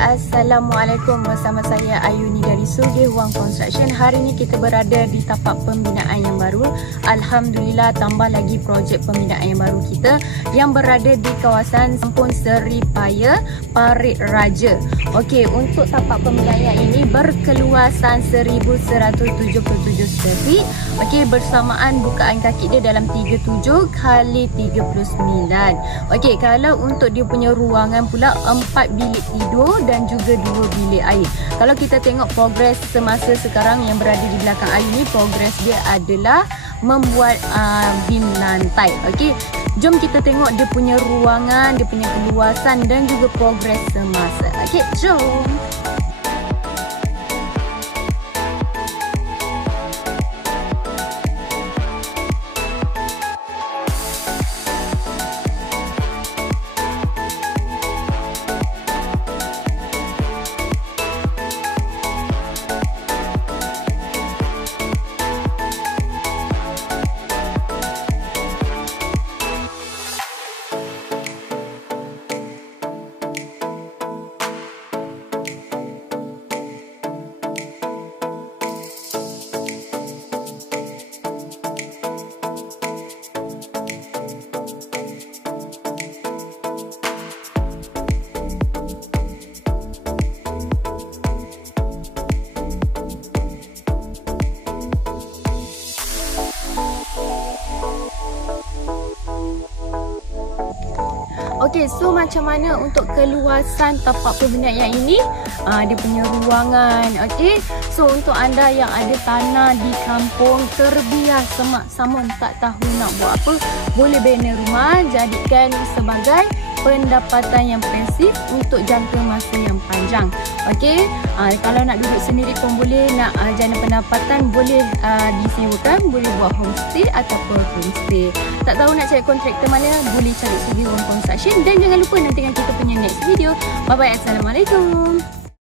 Assalamualaikum, bersama saya Ayuni dari Sugih Wang Construction. Hari ini kita berada di tapak pembinaan yang baru. Alhamdulillah, tambah lagi projek pembinaan yang baru kita yang berada di kawasan Kampung Seri Paya, Parit Raja. Okey, untuk tapak pembinaan ini berkeluasan 1177 square feet. Okey, bersamaan bukaan kaki dia dalam 37 kali 39. Okey, kalau untuk dia punya ruangan pula 4 bilik tidur dan juga 2 bilik air. Kalau kita tengok progres semasa sekarang yang berada di belakang air ni, progres dia adalah membuat beam lantai. Okey, jom kita tengok dia punya ruangan, dia punya keluasan dan juga progres semasa. Okey, jom. Okey, so macam mana untuk keluasan tapak pembinaan ini? Dia punya ruangan. Okey, so untuk anda yang ada tanah di kampung terbiar semak samun, tak tahu nak buat apa, boleh bina rumah, jadikan sebagai pendapatan yang pasif untuk jangka masa yang panjang. Okey, kalau nak duduk sendiri pun boleh, nak jana pendapatan boleh disewakan, boleh buat homestay ataupun homestay. Tak tahu nak cari kontraktor mana, boleh cari Sugih Wang Construction. Dan jangan lupa nantikan kita punya next video. Bye bye, assalamualaikum.